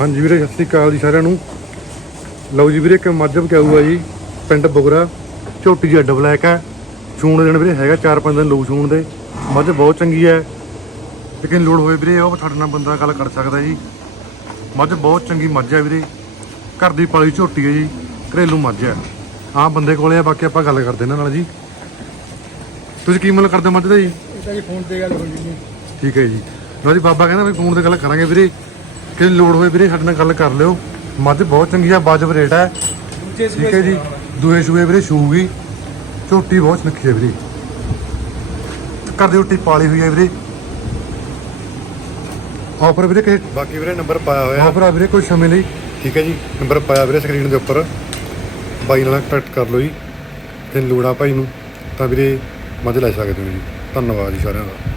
ਹਾਂਜੀ ਵੀਰੇ ਸਤਿ ਸ੍ਰੀ ਅਕਾਲ ਜੀ ਸਾਰਿਆਂ ਨੂੰ। ਲਓ ਜੀ ਵੀਰੇ ਇੱਕ ਮੱਝ ਬਕਾਊ ਆ ਜੀ ਪਿੰਡ ਬੁਗਰਾ ਝੋਟੀ ਜੀ ਅੱਡ ਬਲੈਕ ਹੈ। ਛੂਣ ਦੇਣ ਵੀਰੇ ਹੈਗਾ 4-5 ਦਿਨ ਲਊ ਛੂਣ ਦੇ। ਮੱਝ ਬਹੁਤ ਚੰਗੀ ਹੈ। ਲੇਕਿਨ ਲੋੜ ਹੋਵੇ ਵੀਰੇ ਉਹ ਤੁਹਾਡੇ ਨਾਲ ਬੰਦਾ ਗੱਲ ਕਰ ਸਕਦਾ ਜੀ। ਮੱਝ ਬਹੁਤ ਚੰਗੀ ਮੱਝ ਹੈ ਵੀਰੇ। ਘਰ ਦੀ ਪਾਲੀ ਝੋਟੀ ਹੈ ਜੀ ਘਰੇਲੂ ਮੱਝ ਹੈ। ਆਹ ਬੰਦੇ ਕੋਲੇ ਆ ਬਾਕੀ ਆਪਾਂ ਗੱਲ ਕਰਦੇ ਇਹਨਾਂ ਨਾਲ ਜੀ। ਤੁਸੀਂ ਕੀ ਮੁੱਲ ਕਰਦੇ ਹੋ ਮੱਝ ਦਾ ਜੀ? ਇਹ ਤਾਂ ਜੀ ਫੋਨ ਤੇ ਗੱਲ ਜੀ। ਠੀਕ ਹੈ ਜੀ। ਲਓ ਜੀ ਬਾਬਾ ਕਹਿੰਦਾ ਵੀ ਫੋਨ ਤੇ ਗੱਲ ਕਰਾਂਗੇ ਵੀਰੇ। ਕਿ ਲੋੜ ਹੋਵੇ ਵੀਰੇ ਸਾਡੇ ਨਾਲ ਗੱਲ ਕਰ ਲਿਓ। ਮੱਝ ਬਹੁਤ ਚੰਗੀ ਆ ਵਾਜਬ ਰੇਟ ਹੈ ਠੀਕ ਹੈ ਜੀ। ਦੂਏ ਸੂਏ ਵੀਰੇ ਸ਼ੂਗੀ। ਝੋਟੀ ਬਹੁਤ ਸੁਨੱਖੀ ਹੈ ਵੀਰੇ। ਘਰ ਦੀ ਰੋਟੀ ਪਾਲੀ ਹੋਈ ਹੈ ਵੀਰੇ। ਆਫਰ ਵੀਰੇ ਕਿ ਬਾਕੀ ਵੀਰੇ ਨੰਬਰ ਪਾਇਆ ਹੋਇਆ। ਆਫਰ ਆ ਵੀਰੇ ਕੋਈ ਸਮੇਂ ਲਈ। ਠੀਕ ਹੈ ਜੀ। ਨੰਬਰ ਪਾਇਆ ਵੀਰੇ ਸਕਰੀਨ ਦੇ ਉੱਪਰ। ਬਾਈ ਨਾਲ ਕੰਟੈਕਟ ਕਰ ਲਓ ਜੀ। ਤੇ ਲੋੜਾ ਭਾਈ ਨੂੰ ਤਾਂ ਵੀਰੇ ਮੱਝ ਲੈ ਸਕਦੇ ਹੋ ਜੀ। ਧੰਨਵਾਦ ਜੀ ਸਾਰਿਆਂ ਦਾ।